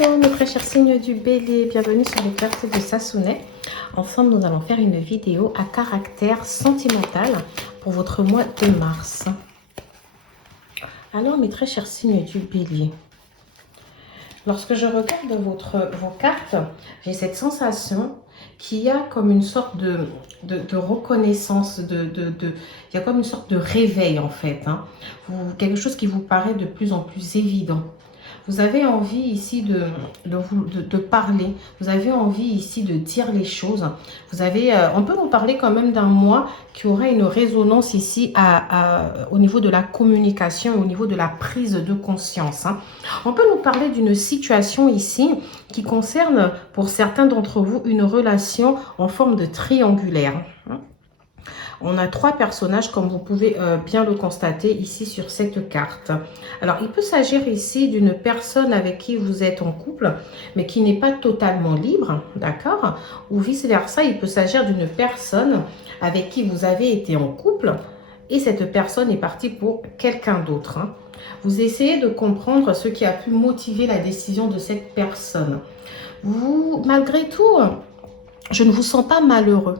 Hello mes très chers signes du Bélier, bienvenue sur les cartes de Sassonet. Ensemble nous allons faire une vidéo à caractère sentimental pour votre mois de mars. Alors mes très chers signes du Bélier, lorsque je regarde vos cartes, j'ai cette sensation qu'il y a comme une sorte de reconnaissance, il y a comme une sorte de réveil en fait, quelque chose qui vous paraît de plus en plus évident. Vous avez envie ici de parler, vous avez envie ici de dire les choses. On peut vous parler quand même d'un mois qui aura une résonance ici au niveau de la communication, au niveau de la prise de conscience. On peut nous parler d'une situation ici qui concerne pour certains d'entre vous une relation en forme de triangulaire. On a trois personnages comme vous pouvez bien le constater ici sur cette carte. Alors, il peut s'agir ici d'une personne avec qui vous êtes en couple, mais qui n'est pas totalement libre, d'accord? Ou vice-versa, il peut s'agir d'une personne avec qui vous avez été en couple et cette personne est partie pour quelqu'un d'autre. Vous essayez de comprendre ce qui a pu motiver la décision de cette personne. Vous, malgré tout, je ne vous sens pas malheureux.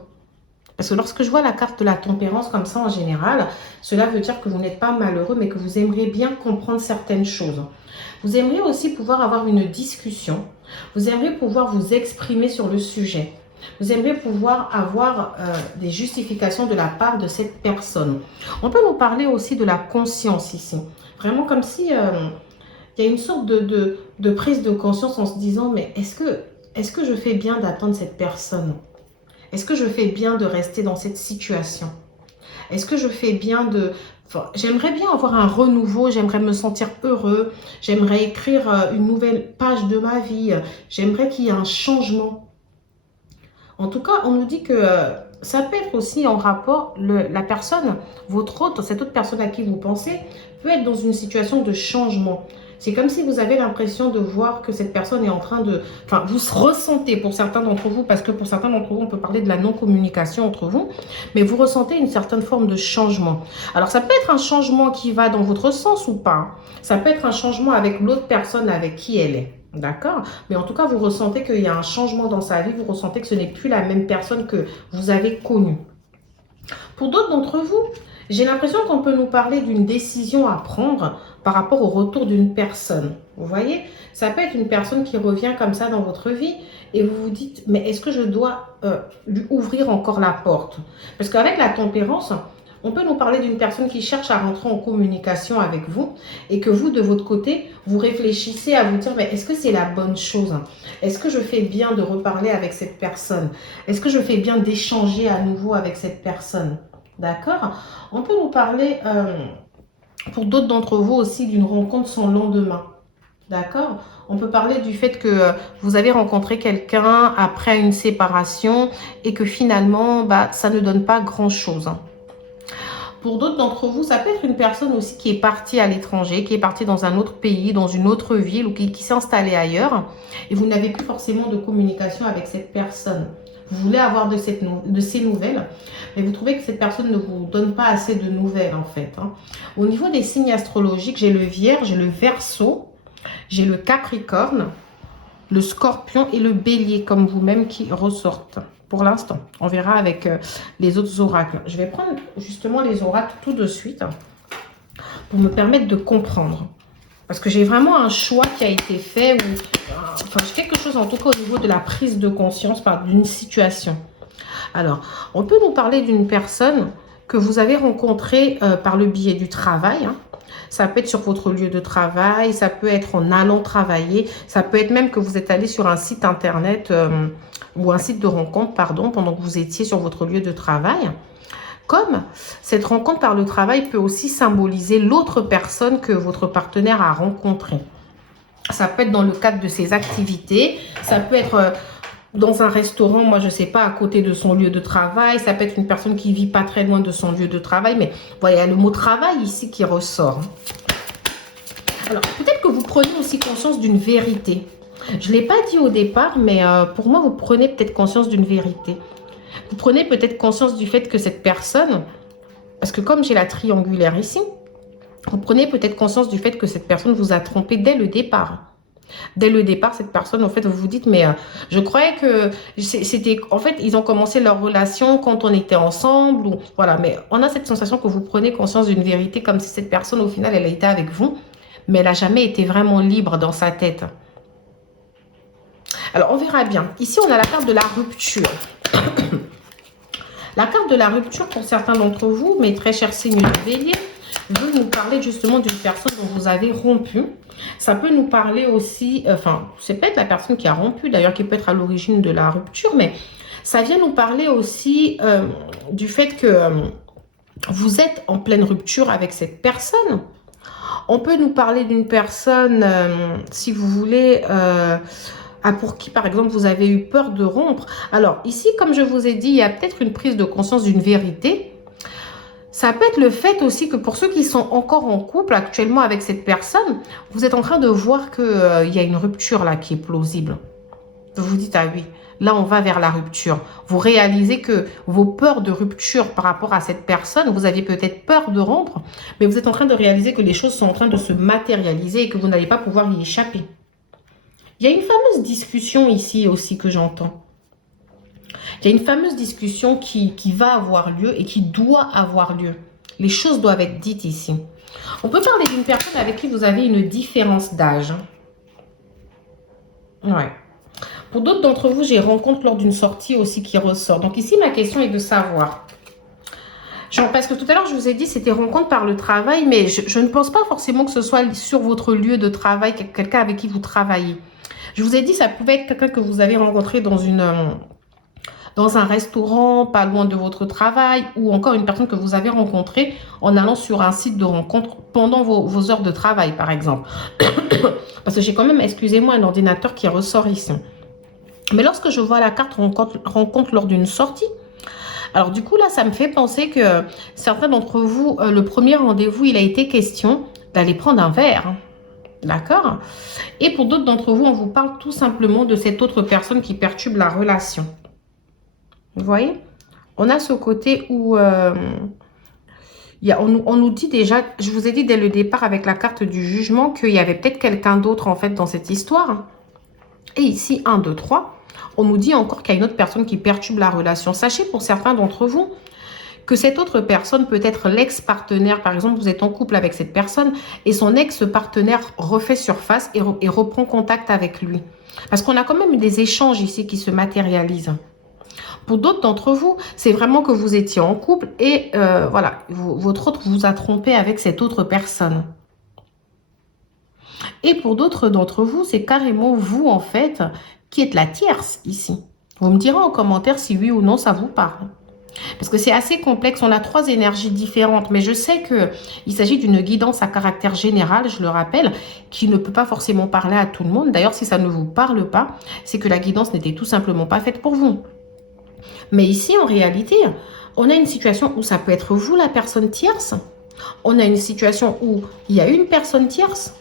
Parce que lorsque je vois la carte de la tempérance comme ça en général, cela veut dire que vous n'êtes pas malheureux, mais que vous aimeriez bien comprendre certaines choses. Vous aimeriez aussi pouvoir avoir une discussion. Vous aimeriez pouvoir vous exprimer sur le sujet. Vous aimeriez pouvoir avoir des justifications de la part de cette personne. On peut nous parler aussi de la conscience ici. Vraiment comme si il y a une sorte de prise de conscience en se disant, mais est-ce que je fais bien d'attendre cette personne ? Est-ce que je fais bien de rester dans cette situation? Est-ce que je fais bien de... Enfin, j'aimerais bien avoir un renouveau, j'aimerais me sentir heureux, j'aimerais écrire une nouvelle page de ma vie, j'aimerais qu'il y ait un changement. En tout cas, on nous dit que ça peut être aussi en rapport, la personne, cette autre personne à qui vous pensez, peut être dans une situation de changement. C'est comme si vous avez l'impression de voir que cette personne est en train de... Enfin, vous ressentez pour certains d'entre vous, parce que pour certains d'entre vous, on peut parler de la non-communication entre vous, mais vous ressentez une certaine forme de changement. Alors, ça peut être un changement qui va dans votre sens ou pas. Ça peut être un changement avec l'autre personne avec qui elle est. D'accord? Mais en tout cas, vous ressentez qu'il y a un changement dans sa vie, vous ressentez que ce n'est plus la même personne que vous avez connue. Pour d'autres d'entre vous, j'ai l'impression qu'on peut nous parler d'une décision à prendre par rapport au retour d'une personne. Vous voyez, ça peut être une personne qui revient comme ça dans votre vie et vous vous dites, mais est-ce que je dois lui ouvrir encore la porte? Parce qu'avec la tempérance, on peut nous parler d'une personne qui cherche à rentrer en communication avec vous et que vous, de votre côté, vous réfléchissez à vous dire, mais est-ce que c'est la bonne chose? Est-ce que je fais bien de reparler avec cette personne? Est-ce que je fais bien d'échanger à nouveau avec cette personne? D'accord? On peut nous parler, pour d'autres d'entre vous aussi, d'une rencontre sans lendemain. D'accord? On peut parler du fait que vous avez rencontré quelqu'un après une séparation et que finalement, ça ne donne pas grand-chose. Pour d'autres d'entre vous, ça peut être une personne aussi qui est partie à l'étranger, qui est partie dans un autre pays, dans une autre ville ou qui s'est installée ailleurs et vous n'avez plus forcément de communication avec cette personne. Vous voulez avoir de ces nouvelles, mais vous trouvez que cette personne ne vous donne pas assez de nouvelles en fait. Au niveau des signes astrologiques, j'ai le Vierge, le Verseau, j'ai le Capricorne, le Scorpion et le Bélier comme vous-même qui ressortent. Pour l'instant, on verra avec les autres oracles. Je vais prendre justement les oracles tout de suite pour me permettre de comprendre. Parce que j'ai vraiment un choix qui a été fait, quelque chose en tout cas au niveau de la prise de conscience d'une situation. Alors, on peut nous parler d'une personne que vous avez rencontrée par le biais du travail. Ça peut être sur votre lieu de travail, ça peut être en allant travailler, ça peut être même que vous êtes allé sur un site internet ou un site de rencontre, pendant que vous étiez sur votre lieu de travail. Comme cette rencontre par le travail peut aussi symboliser l'autre personne que votre partenaire a rencontrée. Ça peut être dans le cadre de ses activités, ça peut être dans un restaurant, moi je ne sais pas, à côté de son lieu de travail, ça peut être une personne qui vit pas très loin de son lieu de travail, mais voilà, il y a le mot travail ici qui ressort. Alors, peut-être que vous prenez aussi conscience d'une vérité. Je ne l'ai pas dit au départ, mais pour moi, vous prenez peut-être conscience d'une vérité. Vous prenez peut-être conscience du fait que cette personne, parce que comme j'ai la triangulaire ici, vous prenez peut-être conscience du fait que cette personne vous a trompé dès le départ. Dès le départ, cette personne, en fait, vous vous dites, mais je croyais que c'était... En fait, ils ont commencé leur relation quand on était ensemble. Ou, voilà, mais on a cette sensation que vous prenez conscience d'une vérité comme si cette personne, au final, elle a été avec vous. Mais elle n'a jamais été vraiment libre dans sa tête. Alors, on verra bien. Ici, on a la carte de la rupture. La carte de la rupture, pour certains d'entre vous, mes très chers signes de bélier, veut nous parler justement d'une personne dont vous avez rompu. Ça peut nous parler aussi, enfin, c'est peut-être la personne qui a rompu, d'ailleurs, qui peut être à l'origine de la rupture, mais ça vient nous parler aussi du fait que vous êtes en pleine rupture avec cette personne. On peut nous parler d'une personne, si vous voulez, pour qui, par exemple, vous avez eu peur de rompre. Alors, ici, comme je vous ai dit, il y a peut-être une prise de conscience d'une vérité. Ça peut être le fait aussi que pour ceux qui sont encore en couple actuellement avec cette personne, vous êtes en train de voir qu'il y a une rupture là qui est plausible. Vous vous dites, ah oui, là on va vers la rupture. Vous réalisez que vos peurs de rupture par rapport à cette personne, vous aviez peut-être peur de rompre, mais vous êtes en train de réaliser que les choses sont en train de se matérialiser et que vous n'allez pas pouvoir y échapper. Il y a une fameuse discussion ici aussi que j'entends. Il y a une fameuse discussion qui va avoir lieu et qui doit avoir lieu. Les choses doivent être dites ici. On peut parler d'une personne avec qui vous avez une différence d'âge. Ouais. Pour d'autres d'entre vous, j'ai rencontre lors d'une sortie aussi qui ressort. Donc ici, ma question est de savoir. Genre, parce que tout à l'heure, je vous ai dit c'était rencontre par le travail, mais je ne pense pas forcément que ce soit sur votre lieu de travail, quelqu'un avec qui vous travaillez. Je vous ai dit ça pouvait être quelqu'un que vous avez rencontré dans un restaurant, pas loin de votre travail, ou encore une personne que vous avez rencontrée en allant sur un site de rencontre pendant vos heures de travail, par exemple. Parce que j'ai quand même, excusez-moi, un ordinateur qui ressort ici. Mais lorsque je vois la carte rencontre lors d'une sortie, alors du coup, là, ça me fait penser que certains d'entre vous, le premier rendez-vous, il a été question d'aller prendre un verre. D'accord? Et pour d'autres d'entre vous, on vous parle tout simplement de cette autre personne qui perturbe la relation. Vous voyez, on a ce côté où on nous dit déjà, je vous ai dit dès le départ avec la carte du jugement qu'il y avait peut-être quelqu'un d'autre en fait dans cette histoire. Et ici, 1, 2, 3, on nous dit encore qu'il y a une autre personne qui perturbe la relation. Sachez pour certains d'entre vous que cette autre personne peut être l'ex-partenaire. Par exemple, vous êtes en couple avec cette personne et son ex-partenaire refait surface et reprend contact avec lui. Parce qu'on a quand même des échanges ici qui se matérialisent. Pour d'autres d'entre vous, c'est vraiment que vous étiez en couple et voilà, votre autre vous a trompé avec cette autre personne. Et pour d'autres d'entre vous, c'est carrément vous en fait qui êtes la tierce ici. Vous me direz en commentaire si oui ou non ça vous parle. Parce que c'est assez complexe, on a 3 énergies différentes, mais je sais qu'il s'agit d'une guidance à caractère général, je le rappelle, qui ne peut pas forcément parler à tout le monde. D'ailleurs, si ça ne vous parle pas, c'est que la guidance n'était tout simplement pas faite pour vous. Mais ici, en réalité, on a une situation où ça peut être vous, la personne tierce. On a une situation où il y a une personne tierce.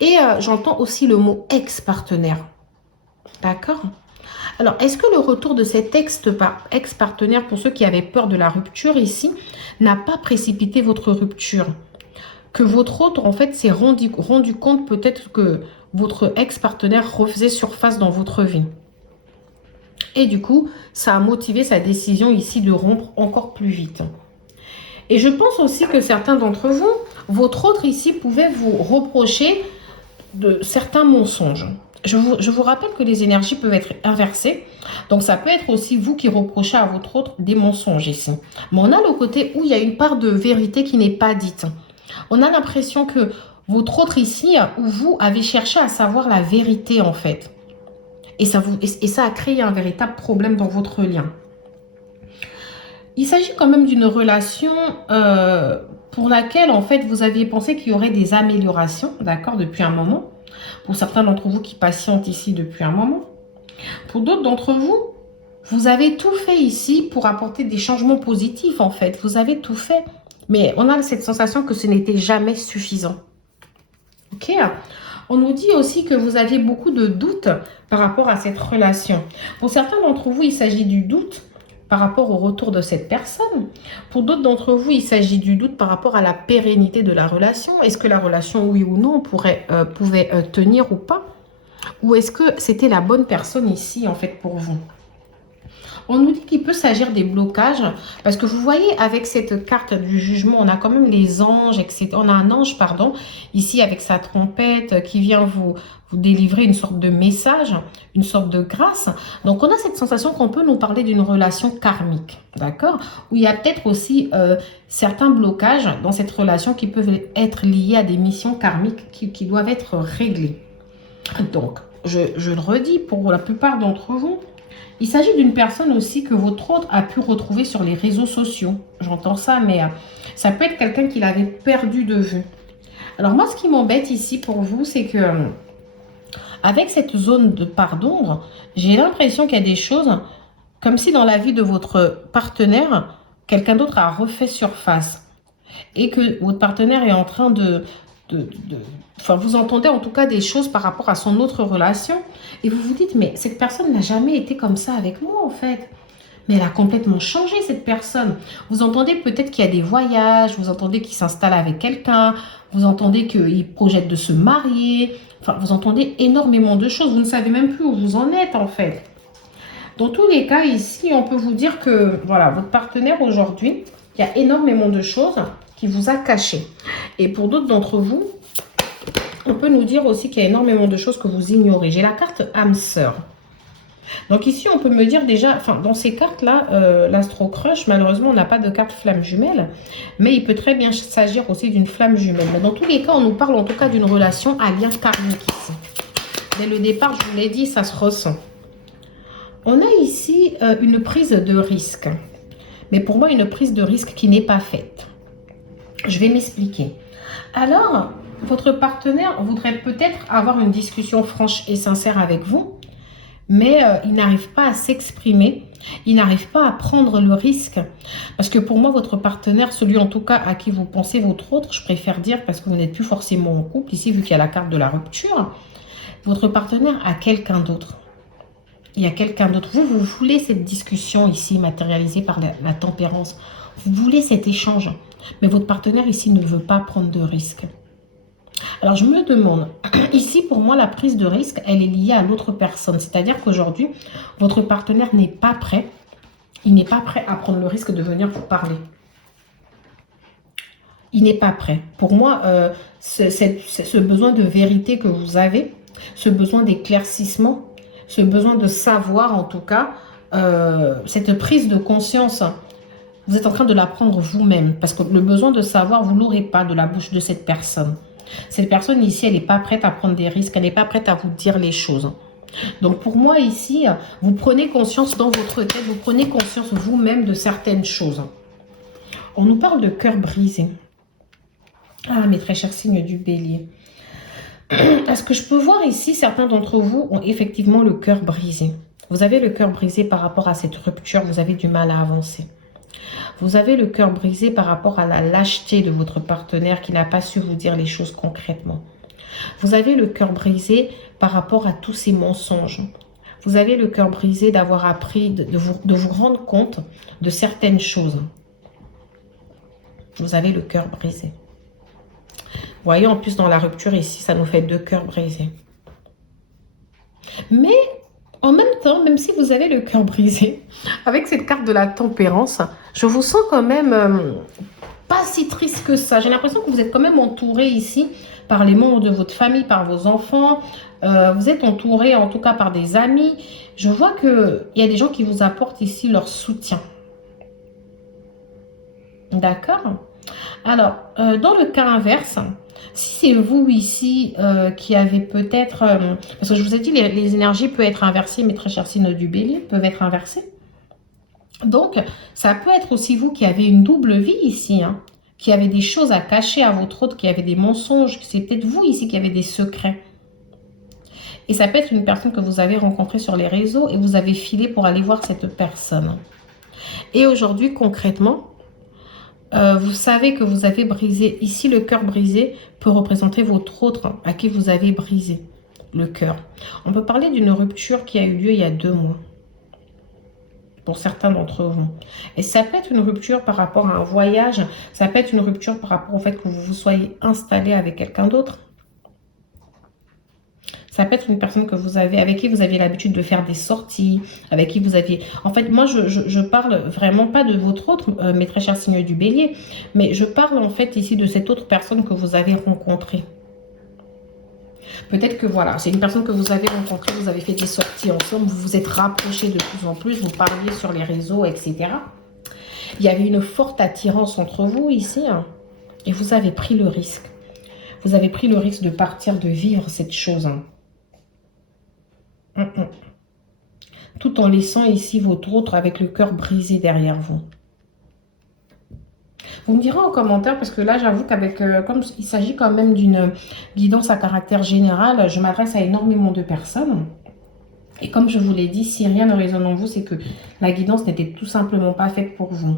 Et j'entends aussi le mot ex-partenaire. D'accord? Alors, est-ce que le retour de cet ex-partenaire, pour ceux qui avaient peur de la rupture ici, n'a pas précipité votre rupture? Que votre autre, en fait, s'est rendu compte peut-être que votre ex-partenaire refaisait surface dans votre vie. Et du coup, ça a motivé sa décision ici de rompre encore plus vite. Et je pense aussi que certains d'entre vous, votre autre ici pouvait vous reprocher de certains mensonges. Je vous rappelle que les énergies peuvent être inversées. Donc, ça peut être aussi vous qui reprochez à votre autre des mensonges ici. Mais on a le côté où il y a une part de vérité qui n'est pas dite. On a l'impression que votre autre ici, ou vous, avez cherché à savoir la vérité en fait. Et ça a créé un véritable problème dans votre lien. Il s'agit quand même d'une relation pour laquelle, en fait, vous aviez pensé qu'il y aurait des améliorations, d'accord, depuis un moment. Pour certains d'entre vous qui patientent ici depuis un moment. Pour d'autres d'entre vous, vous avez tout fait ici pour apporter des changements positifs, en fait. Vous avez tout fait. Mais on a cette sensation que ce n'était jamais suffisant. Ok ? On nous dit aussi que vous aviez beaucoup de doutes par rapport à cette relation. Pour certains d'entre vous, il s'agit du doute par rapport au retour de cette personne. Pour d'autres d'entre vous, il s'agit du doute par rapport à la pérennité de la relation. Est-ce que la relation, oui ou non, pouvait tenir ou pas? Ou est-ce que c'était la bonne personne ici, en fait, pour vous? On nous dit qu'il peut s'agir des blocages, parce que vous voyez, avec cette carte du jugement, on a quand même les anges, etc. On a un ange, pardon, ici avec sa trompette qui vient vous délivrer une sorte de message, une sorte de grâce. Donc, on a cette sensation qu'on peut nous parler d'une relation karmique, d'accord? Où il y a peut-être aussi certains blocages dans cette relation qui peuvent être liés à des missions karmiques qui doivent être réglées. Donc, je le redis pour la plupart d'entre vous, il s'agit d'une personne aussi que votre autre a pu retrouver sur les réseaux sociaux. J'entends ça, mais ça peut être quelqu'un qui l'avait perdu de vue. Alors moi, ce qui m'embête ici pour vous, c'est que avec cette zone de part d'ombre, j'ai l'impression qu'il y a des choses comme si dans la vie de votre partenaire, quelqu'un d'autre a refait surface. Et que votre partenaire est en train enfin, vous entendez en tout cas des choses par rapport à son autre relation et vous vous dites, mais cette personne n'a jamais été comme ça avec moi en fait. Mais elle a complètement changé cette personne. Vous entendez peut-être qu'il y a des voyages, vous entendez qu'il s'installe avec quelqu'un, vous entendez qu'il projette de se marier, enfin vous entendez énormément de choses, vous ne savez même plus où vous en êtes en fait. Dans tous les cas ici, on peut vous dire que voilà, votre partenaire aujourd'hui, il y a énormément de choses qui vous a caché. Et pour d'autres d'entre vous, on peut nous dire aussi qu'il y a énormément de choses que vous ignorez. J'ai la carte âme sœur. Donc ici, on peut me dire déjà, enfin dans ces cartes-là, l'astro crush, malheureusement, on n'a pas de carte flamme jumelle, mais il peut très bien s'agir aussi d'une flamme jumelle. Mais dans tous les cas, on nous parle en tout cas d'une relation à lien karmique ici. Dès le départ, je vous l'ai dit, ça se ressent. On a ici une prise de risque. Mais pour moi, une prise de risque qui n'est pas faite. Je vais m'expliquer. Alors, votre partenaire voudrait peut-être avoir une discussion franche et sincère avec vous, mais il n'arrive pas à s'exprimer, il n'arrive pas à prendre le risque. Parce que pour moi, votre partenaire, celui en tout cas à qui vous pensez votre autre, je préfère dire parce que vous n'êtes plus forcément en couple, ici vu qu'il y a la carte de la rupture, votre partenaire a quelqu'un d'autre. Il y a quelqu'un d'autre. Vous voulez cette discussion ici matérialisée par la tempérance. Vous voulez cet échange. Mais votre partenaire ici ne veut pas prendre de risque. Alors je me demande, ici pour moi la prise de risque, elle est liée à l'autre personne. C'est-à-dire qu'aujourd'hui, votre partenaire n'est pas prêt. Il n'est pas prêt à prendre le risque de venir vous parler. Il n'est pas prêt. Pour moi, ce besoin de vérité que vous avez, ce besoin d'éclaircissement, ce besoin de savoir en tout cas, cette prise de conscience, vous êtes en train de la prendre vous-même. Parce que le besoin de savoir, vous ne l'aurez pas de la bouche de cette personne. Cette personne ici, elle n'est pas prête à prendre des risques, elle n'est pas prête à vous dire les choses. Donc pour moi ici, vous prenez conscience dans votre tête, vous prenez conscience vous-même de certaines choses. On nous parle de cœur brisé. Ah, mes très chers signes du bélier. Est-ce que je peux voir ici, certains d'entre vous ont effectivement le cœur brisé. Vous avez le cœur brisé par rapport à cette rupture, vous avez du mal à avancer. Vous avez le cœur brisé par rapport à la lâcheté de votre partenaire qui n'a pas su vous dire les choses concrètement. Vous avez le cœur brisé par rapport à tous ces mensonges. Vous avez le cœur brisé d'avoir appris, de vous rendre compte de certaines choses. Vous avez le cœur brisé. Vous voyez, en plus, dans la rupture, ici, ça nous fait 2 cœurs brisés. Mais, en même temps, même si vous avez le cœur brisé, avec cette carte de la tempérance, je vous sens quand même pas si triste que ça. J'ai l'impression que vous êtes quand même entouré ici par les membres de votre famille, par vos enfants. Vous êtes entouré, en tout cas, par des amis. Je vois qu'il y a des gens qui vous apportent ici leur soutien. D'accord ? Alors, dans le cas inverse, si c'est vous ici qui avez peut-être... parce que je vous ai dit, les énergies peuvent être inversées, mes très chers signes du bélier, peuvent être inversées. Donc, ça peut être aussi vous qui avez une double vie ici, hein, qui avez des choses à cacher à votre autre, qui avez des mensonges. C'est peut-être vous ici qui avez des secrets. Et ça peut être une personne que vous avez rencontrée sur les réseaux et vous avez filé pour aller voir cette personne. Et aujourd'hui, concrètement... vous savez que vous avez brisé, ici le cœur brisé peut représenter votre autre à qui vous avez brisé le cœur. On peut parler d'une rupture qui a eu lieu il y a 2 mois. pour certains d'entre vous. Et ça peut être une rupture par rapport à un voyage, ça peut être une rupture par rapport au fait que vous vous soyez installé avec quelqu'un d'autre. Ça peut être une personne que vous avez, avec qui vous aviez l'habitude de faire des sorties, avec qui vous aviez... En fait, moi, je parle vraiment pas de votre autre, mes très chers signes du bélier, mais je parle en fait ici de cette autre personne que vous avez rencontrée. Peut-être que voilà, c'est une personne que vous avez rencontrée, vous avez fait des sorties ensemble, vous vous êtes rapprochés de plus en plus, vous parliez sur les réseaux, etc. Il y avait une forte attirance entre vous ici, hein, et vous avez pris le risque. Vous avez pris le risque de partir, de vivre cette chose. Hein. Tout en laissant ici votre autre avec le cœur brisé derrière vous. Vous me direz en commentaire, parce que là, j'avoue qu'avec, comme il s'agit quand même d'une guidance à caractère général, je m'adresse à énormément de personnes. Et comme je vous l'ai dit, si rien ne résonne en vous, c'est que la guidance n'était tout simplement pas faite pour vous.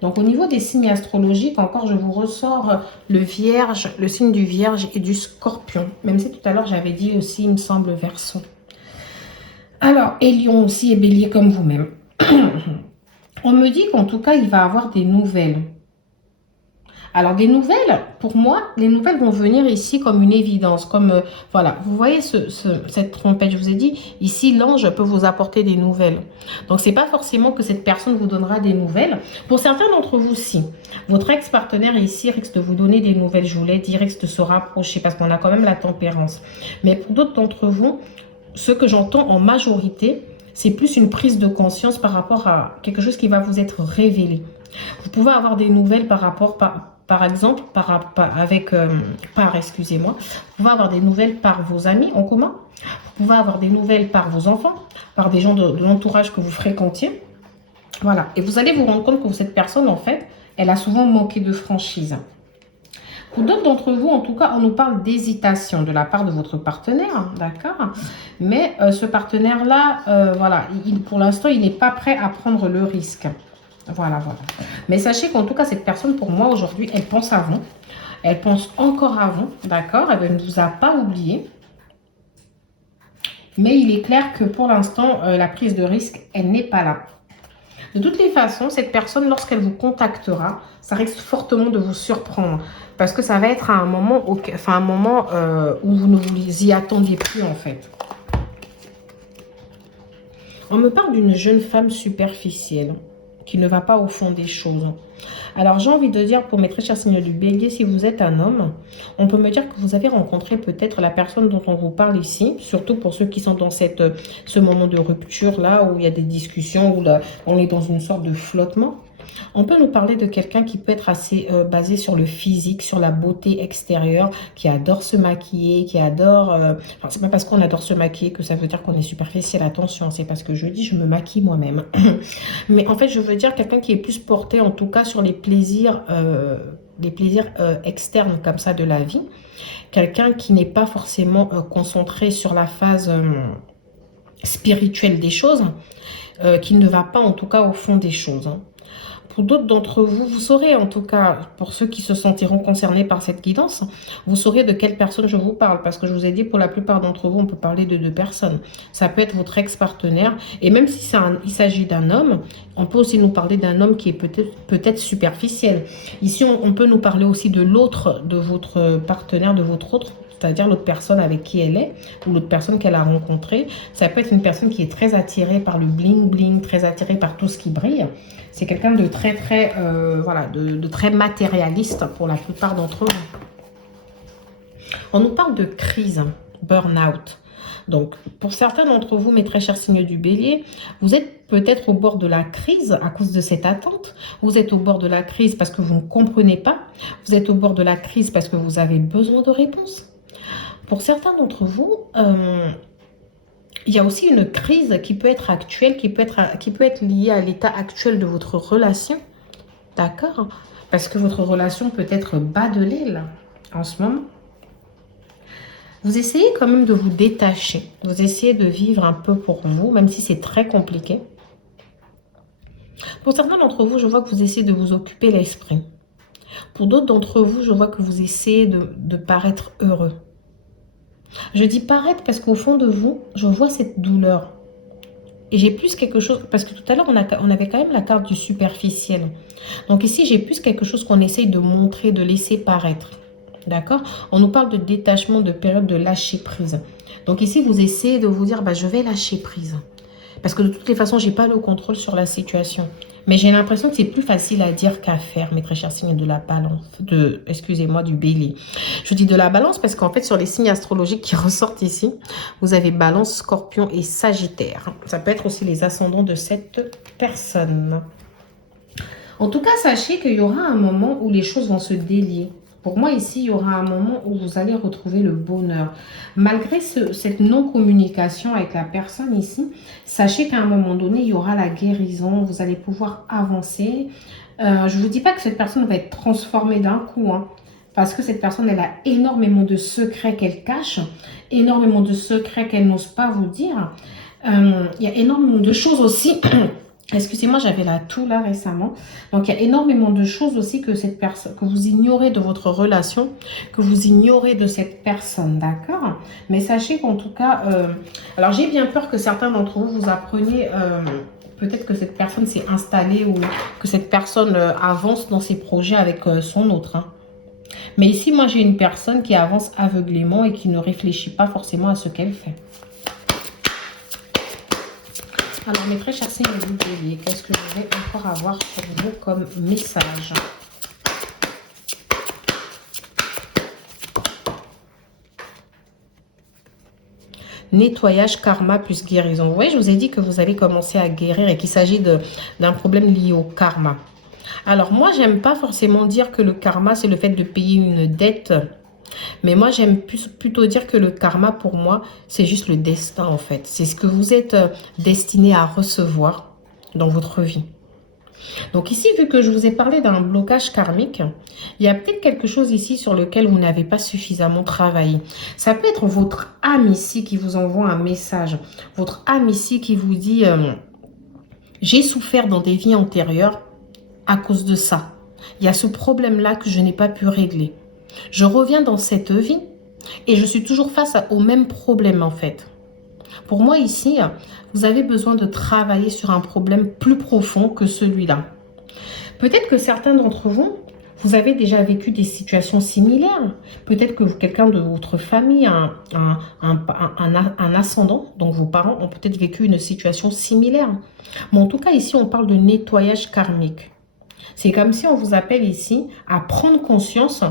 Donc, au niveau des signes astrologiques, encore, je vous ressors le Vierge, le signe du Vierge et du Scorpion. Même si tout à l'heure, j'avais dit aussi, il me semble, Verseau. Alors, et Lion aussi et Bélier comme vous-même. On me dit qu'en tout cas, il va avoir des nouvelles. Alors, des nouvelles, pour moi, les nouvelles vont venir ici comme une évidence. Comme, voilà, vous voyez cette trompette, je vous ai dit, ici, l'ange peut vous apporter des nouvelles. Donc, c'est pas forcément que cette personne vous donnera des nouvelles. Pour certains d'entre vous, si. Votre ex-partenaire ici risque de vous donner des nouvelles, je vous l'ai dit, risque de se rapprocher parce qu'on a quand même la tempérance. Mais pour d'autres d'entre vous, ce que j'entends en majorité, c'est plus une prise de conscience par rapport à quelque chose qui va vous être révélé. Vous pouvez avoir des nouvelles par rapport, par exemple, excusez-moi, vous pouvez avoir des nouvelles par vos amis en commun, vous pouvez avoir des nouvelles par vos enfants, par des gens de l'entourage que vous fréquentiez. Voilà, et vous allez vous rendre compte que cette personne, en fait, elle a souvent manqué de franchise. Pour d'autres d'entre vous, en tout cas, on nous parle d'hésitation de la part de votre partenaire, d'accord? Mais ce partenaire-là, voilà, pour l'instant, il n'est pas prêt à prendre le risque. Voilà, voilà. Mais sachez qu'en tout cas, cette personne, pour moi, aujourd'hui, elle pense à vous. Elle pense encore à vous, d'accord? Elle ne vous a pas oublié. Mais il est clair que pour l'instant, la prise de risque, elle n'est pas là. De toutes les façons, cette personne, lorsqu'elle vous contactera, ça risque fortement de vous surprendre. Parce que ça va être à un moment, où vous ne vous y attendiez plus, en fait. On me parle d'une jeune femme superficielle qui ne va pas au fond des choses. Alors, j'ai envie de dire, pour mes très chers signes du bélier, si vous êtes un homme, on peut me dire que vous avez rencontré peut-être la personne dont on vous parle ici, surtout pour ceux qui sont dans ce moment de rupture-là, où il y a des discussions, où là, on est dans une sorte de flottement. On peut nous parler de quelqu'un qui peut être assez basé sur le physique, sur la beauté extérieure, qui adore se maquiller, qui adore... Enfin, c'est pas parce qu'on adore se maquiller que ça veut dire qu'on est superficiel, attention, c'est parce que je dis, je me maquille moi-même. Mais en fait, je veux dire quelqu'un qui est plus porté, en tout cas, sur les plaisirs externes comme ça de la vie. Quelqu'un qui n'est pas forcément concentré sur la phase spirituelle des choses, qui ne va pas en tout cas au fond des choses. Hein. Pour d'autres d'entre vous, vous saurez en tout cas, pour ceux qui se sentiront concernés par cette guidance, vous saurez de quelle personne je vous parle. Parce que je vous ai dit, pour la plupart d'entre vous, on peut parler de deux personnes. Ça peut être votre ex-partenaire. Et même si il s'agit d'un homme, on peut aussi nous parler d'un homme qui est peut-être superficiel. Ici, on peut nous parler aussi de l'autre, de votre partenaire, de votre autre, c'est-à-dire l'autre personne avec qui elle est, ou l'autre personne qu'elle a rencontrée. Ça peut être une personne qui est très attirée par le bling-bling, très attirée par tout ce qui brille. C'est quelqu'un de très, de très matérialiste pour la plupart d'entre eux. On nous parle de crise, burn-out. Donc, pour certains d'entre vous, mes très chers signes du bélier, vous êtes peut-être au bord de la crise à cause de cette attente. Vous êtes au bord de la crise parce que vous ne comprenez pas. Vous êtes au bord de la crise parce que vous avez besoin de réponses. Pour certains d'entre vous, il y a aussi une crise qui peut être actuelle, qui peut être liée à l'état actuel de votre relation. D'accord? Parce que votre relation peut être bas de l'aile en ce moment. Vous essayez quand même de vous détacher. Vous essayez de vivre un peu pour vous, même si c'est très compliqué. Pour certains d'entre vous, je vois que vous essayez de vous occuper l'esprit. Pour d'autres d'entre vous, je vois que vous essayez de paraître heureux. Je dis paraître parce qu'au fond de vous, je vois cette douleur. Et j'ai plus quelque chose, parce que tout à l'heure, on avait quand même la carte du superficiel. Donc ici, j'ai plus quelque chose qu'on essaye de montrer, de laisser paraître. D'accord? On nous parle de détachement, de période de lâcher prise. Donc ici, vous essayez de vous dire, bah, je vais lâcher prise. Parce que de toutes les façons, je n'ai pas le contrôle sur la situation. Mais j'ai l'impression que c'est plus facile à dire qu'à faire, mes très chers signes de la balance, excusez-moi, du bélier. Je dis de la balance parce qu'en fait, sur les signes astrologiques qui ressortent ici, vous avez balance, scorpion et sagittaire. Ça peut être aussi les ascendants de cette personne. En tout cas, sachez qu'il y aura un moment où les choses vont se délier. Pour moi, ici, il y aura un moment où vous allez retrouver le bonheur. Malgré cette non-communication avec la personne ici, sachez qu'à un moment donné, il y aura la guérison. Vous allez pouvoir avancer. Je ne vous dis pas que cette personne va être transformée d'un coup, hein, parce que cette personne, elle a énormément de secrets qu'elle cache, énormément de secrets qu'elle n'ose pas vous dire. Il y a énormément de choses aussi... Excusez-moi, j'avais la toux là récemment. Donc, il y a énormément de choses aussi que cette personne, que vous ignorez de votre relation, que vous ignorez de cette personne, d'accord? Mais sachez qu'en tout cas, alors j'ai bien peur que certains d'entre vous vous appreniez, peut-être que cette personne s'est installée ou que cette personne avance dans ses projets avec son autre, hein. Mais ici, moi, j'ai une personne qui avance aveuglément et qui ne réfléchit pas forcément à ce qu'elle fait. Alors, mes très chers signes de bélier, qu'est-ce que je vais encore avoir pour vous comme message? Nettoyage, karma plus guérison. Vous voyez, je vous ai dit que vous allez commencer à guérir et qu'il s'agit d'un problème lié au karma. Alors, moi, j'aime pas forcément dire que le karma, c'est le fait de payer une dette. Mais moi, j'aime plutôt dire que le karma, pour moi, c'est juste le destin, en fait. C'est ce que vous êtes destiné à recevoir dans votre vie. Donc ici, vu que je vous ai parlé d'un blocage karmique, il y a peut-être quelque chose ici sur lequel vous n'avez pas suffisamment travaillé. Ça peut être votre âme ici qui vous envoie un message. Votre âme ici qui vous dit « J'ai souffert dans des vies antérieures à cause de ça. Il y a ce problème-là que je n'ai pas pu régler. Je reviens dans cette vie et je suis toujours face au même problème en fait. » Pour moi ici, vous avez besoin de travailler sur un problème plus profond que celui-là. Peut-être que certains d'entre vous, vous avez déjà vécu des situations similaires. Peut-être que quelqu'un de votre famille, un ascendant, donc vos parents ont peut-être vécu une situation similaire. Mais en tout cas, ici, on parle de nettoyage karmique. C'est comme si on vous appelle ici à prendre conscience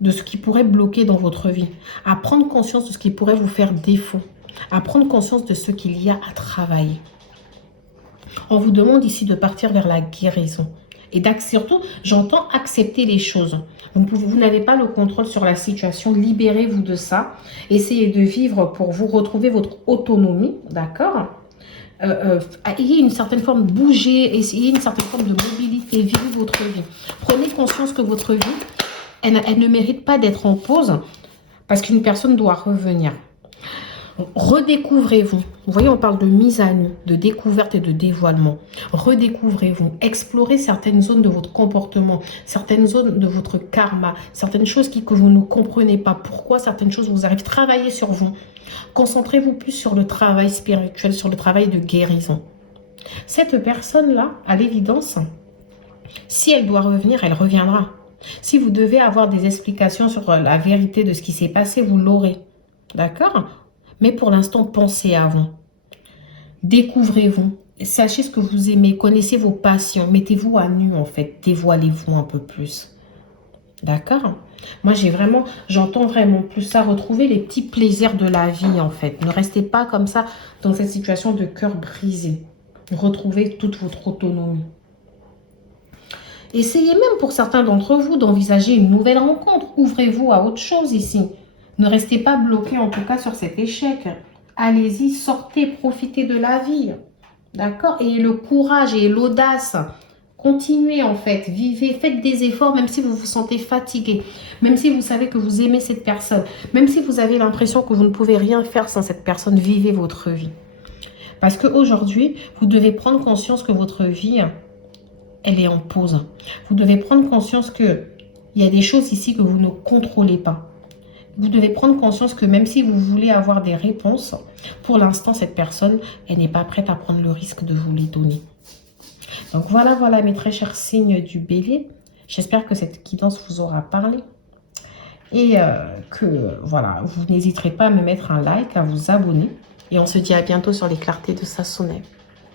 de ce qui pourrait bloquer dans votre vie, à prendre conscience de ce qui pourrait vous faire défaut, à prendre conscience de ce qu'il y a à travailler. On vous demande ici de partir vers la guérison. Et surtout, j'entends accepter les choses. Vous n'avez pas le contrôle sur la situation. Libérez-vous de ça. Essayez de vivre pour vous retrouver votre autonomie. D'accord? Ayez une certaine forme, bougez, essayez une certaine forme de mobilité. Vivez votre vie. Prenez conscience que votre vie, elle ne mérite pas d'être en pause parce qu'une personne doit revenir. Redécouvrez-vous. Vous voyez, on parle de mise à nu, de découverte et de dévoilement. Redécouvrez-vous. Explorez certaines zones de votre comportement, certaines zones de votre karma, certaines choses que vous ne comprenez pas. Pourquoi certaines choses vous arrivent. Travaillez sur vous. Concentrez-vous plus sur le travail spirituel, sur le travail de guérison. Cette personne-là, à l'évidence, si elle doit revenir, elle reviendra. Si vous devez avoir des explications sur la vérité de ce qui s'est passé, vous l'aurez. D'accord ? Mais pour l'instant, pensez à vous. Découvrez-vous. Sachez ce que vous aimez. Connaissez vos passions. Mettez-vous à nu, en fait. Dévoilez-vous un peu plus. D'accord? Moi, j'entends vraiment plus ça. Retrouvez les petits plaisirs de la vie, en fait. Ne restez pas comme ça dans cette situation de cœur brisé. Retrouvez toute votre autonomie. Essayez même pour certains d'entre vous d'envisager une nouvelle rencontre. Ouvrez-vous à autre chose ici. Ne restez pas bloqué en tout cas sur cet échec. Allez-y, sortez, profitez de la vie. D'accord? Ayez le courage et l'audace. Continuez en fait, vivez, faites des efforts même si vous vous sentez fatigué. Même si vous savez que vous aimez cette personne. Même si vous avez l'impression que vous ne pouvez rien faire sans cette personne, vivez votre vie. Parce qu'aujourd'hui, vous devez prendre conscience que votre vie, elle est en pause. Vous devez prendre conscience qu'il y a des choses ici que vous ne contrôlez pas. Vous devez prendre conscience que même si vous voulez avoir des réponses, pour l'instant, cette personne, elle n'est pas prête à prendre le risque de vous les donner. Donc voilà, voilà mes très chers signes du Bélier. J'espère que cette guidance vous aura parlé. Et que, voilà, vous n'hésiterez pas à me mettre un like, à vous abonner. Et on se dit à bientôt sur les clartés de Sassonet.